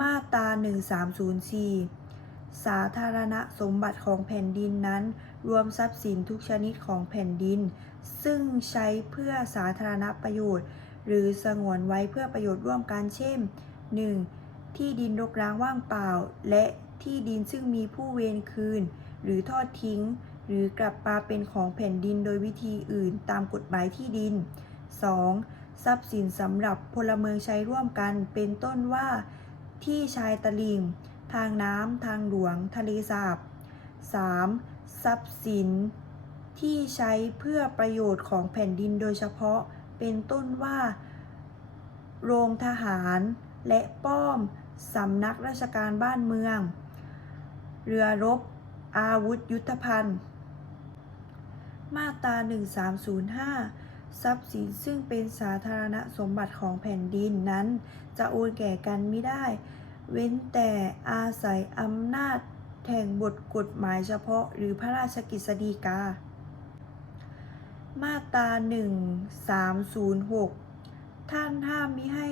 มาตรา 1304 สาธารณสมบัติของแผ่นดินนั้น รวมทรัพย์สินทุกชนิดของแผ่นดิน ซึ่งใช้เพื่อสาธารณประโยชน์ หรือสงวนไว้เพื่อประโยชน์ร่วมกันเช่น 1. ที่ดินรกร้างว่างเปล่า และที่ดินซึ่งมีผู้เวรคืน หรือทอดทิ้ง หรือกลับมาเป็นของแผ่นดินโดยวิธีอื่นตามกฎหมายที่ดิน 2. ทรัพย์สินสำหรับพลเมืองใช้ร่วมกันเป็นต้นว่า ที่ชายตลิ่ง ทางน้ำ ทางหลวง ทะเลสาบ 3. ทรัพย์สิน ที่ใช้เพื่อประโยชน์ของแผ่นดินโดยเฉพาะ เป็นต้นว่า โรงทหารและป้อม สำนักราชการบ้านเมือง เรือรบ อาวุธยุทธภัณฑ์ มาตรา 1305 ทรัพย์สินซึ่งเป็นสาธารณสมบัติของแผ่นดินนั้น จะโอนแก่กันไม่ได้ เว้นแต่อาศัยอำนาจแห่งบทกฎหมายเฉพาะหรือพระราชกฤษฎีกา มาตรา 1306 ท่านห้ามมิให้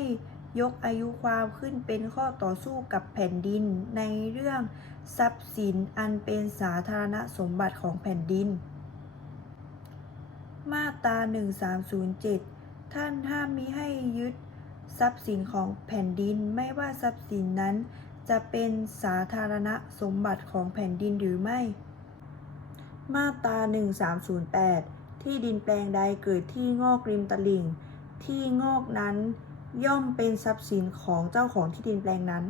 ยกอายุความขึ้นเป็นข้อต่อสู้กับแผ่นดินในเรื่องทรัพย์สินอันเป็นสาธารณสมบัติของแผ่นดิน มาตรา 1307 ท่านห้ามมิให้ยึดทรัพย์สินของแผ่นดินไม่ว่าทรัพย์สินนั้น จะเป็นสาธารณสมบัติของแผ่นดินหรือไม่ มาตรา 1308 ที่ดินแปลงใดเกิดที่งอกริมตลิ่ง ที่งอกนั้นย่อมเป็นทรัพย์สินของเจ้าของที่ดินแปลงนั้น